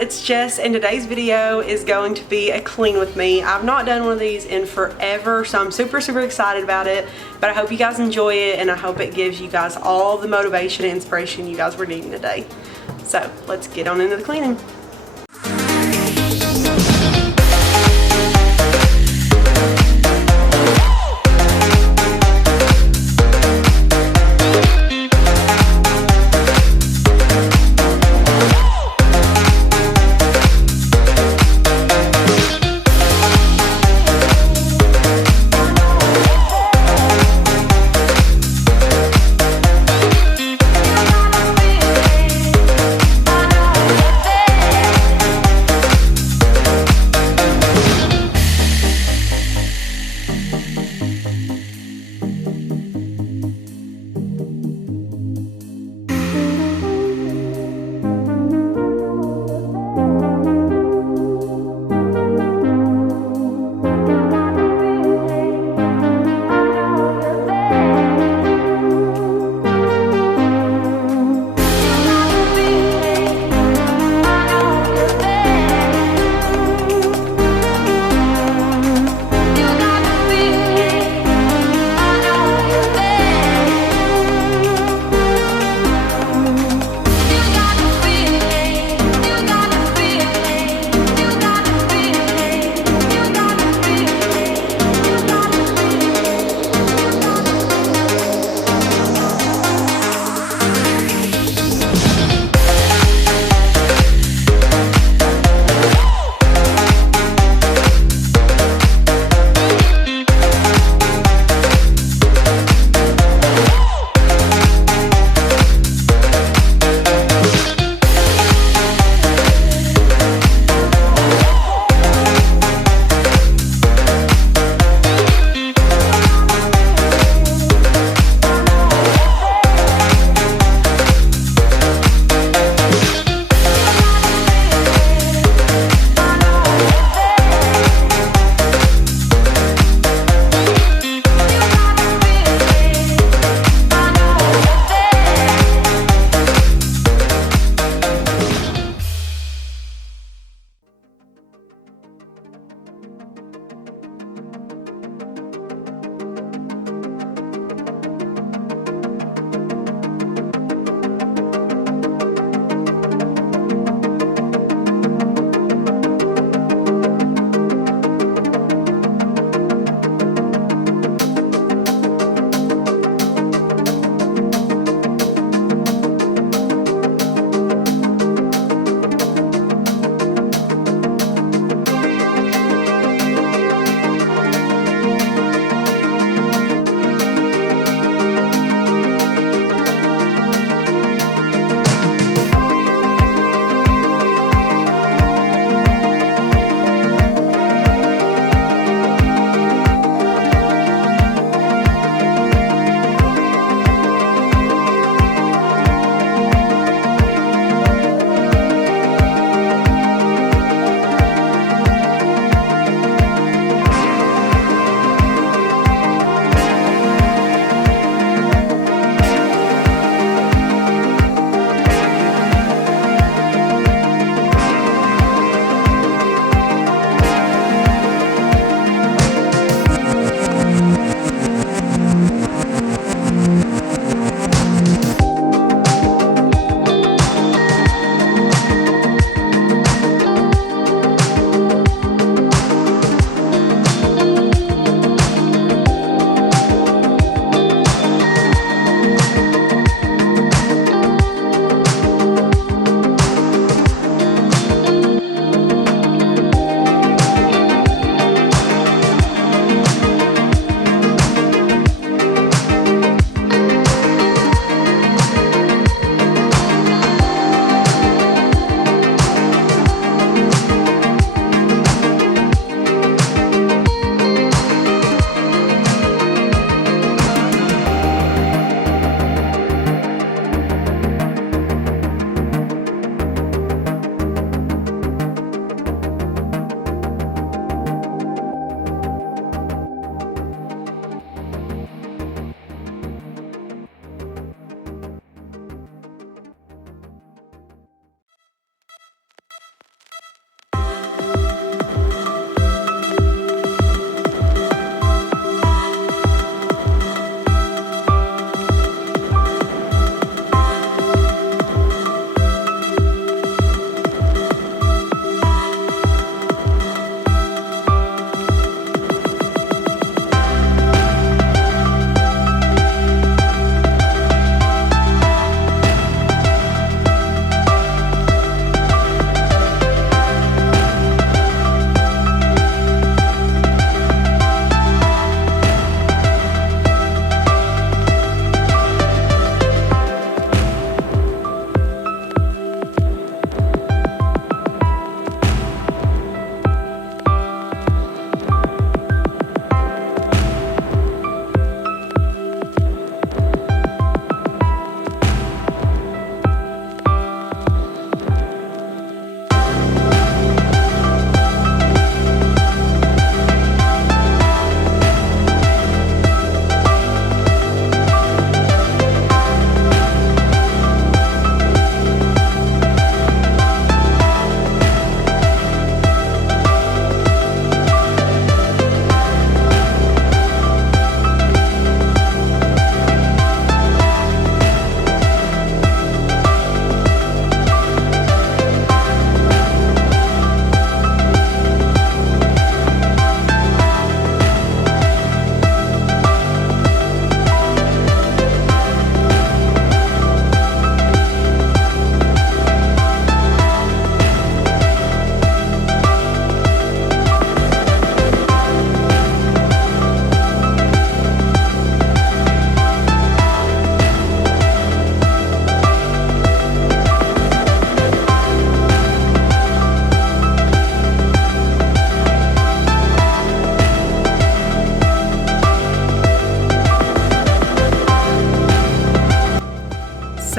it's Jess, and today's video is going to be a clean with me. I've not done one of these in forever, so I'm super excited about it, but I hope you guys enjoy it, and I hope it gives you guys all the motivation and inspiration you guys were needing today. So let's get on into the cleaning.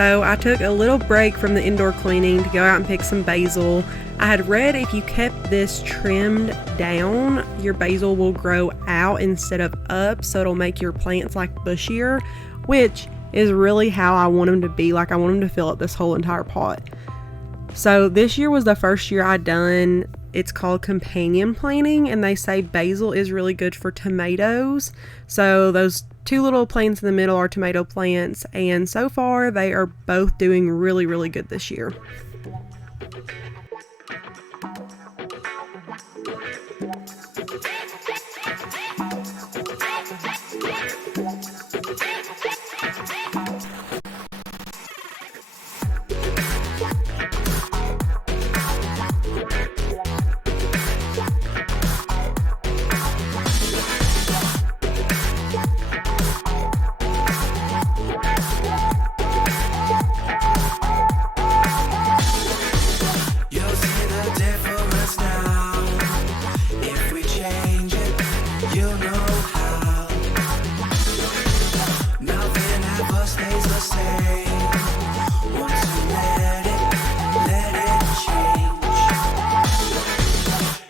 So I took a little break from the indoor cleaning to go out and pick some basil. I had read if you kept this trimmed down, your basil will grow out instead of up, so it'll make your plants like bushier, which is really how I want them to be. Like I want them to fill up this whole entire pot. So this year was the first year I'd done, it's called companion planting, and they say basil is really good for tomatoes. So those two little plants in the middle are tomato plants, and so far they are both doing really, really good this year.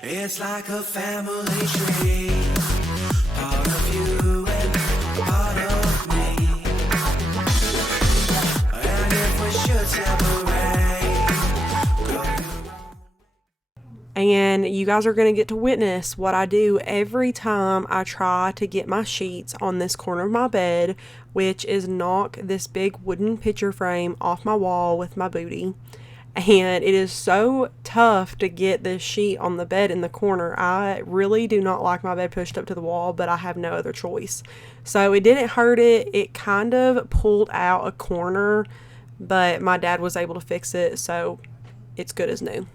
It's like a family tree, part of you and part of me. And if we should separate, and you guys are going to get to witness what I do every time I try to get my sheets on this corner of my bed, which is knock this big wooden picture frame off my wall with my booty. And it is so tough to get this sheet on the bed in the corner. I really do not like my bed pushed up to the wall, but I have no other choice. So it didn't hurt it. It kind of pulled out a corner, but my dad was able to fix it, so it's good as new.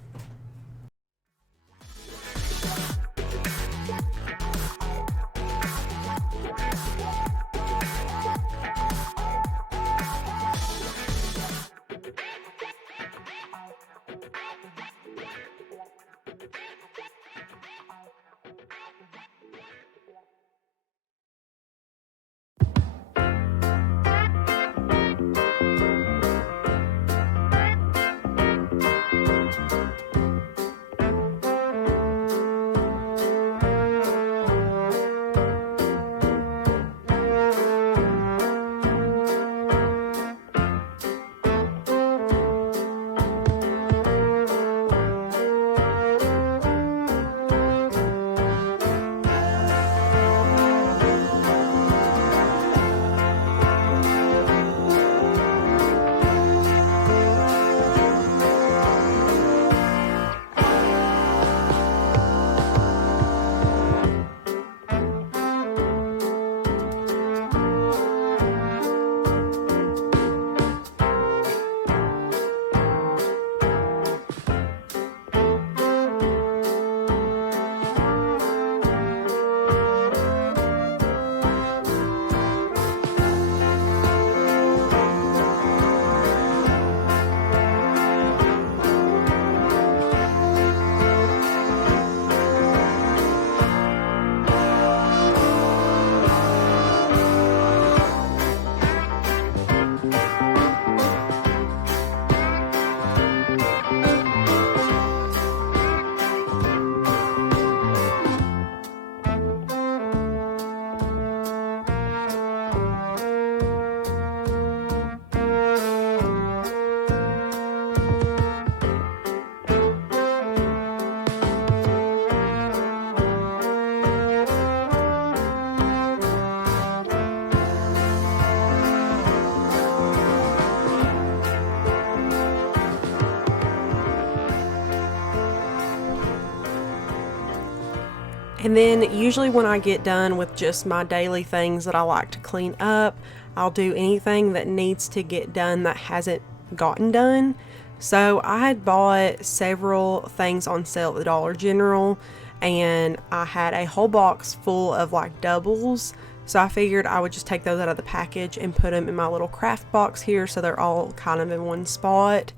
And then usually when I get done with just my daily things that I like to clean up, I'll do anything that needs to get done that hasn't gotten done. So I had bought several things on sale at the Dollar General, and I had a whole box full of like doubles. So I figured I would just take those out of the package and put them in my little craft box here so they're all kind of in one spot.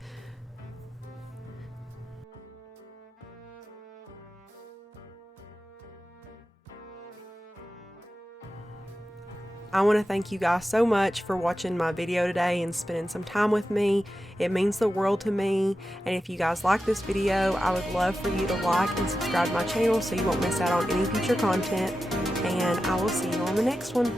I want to thank you guys so much for watching my video today and spending some time with me. It means the world to me. And if you guys like this video, I would love for you to like and subscribe to my channel so you won't miss out on any future content. And I will see you on the next one.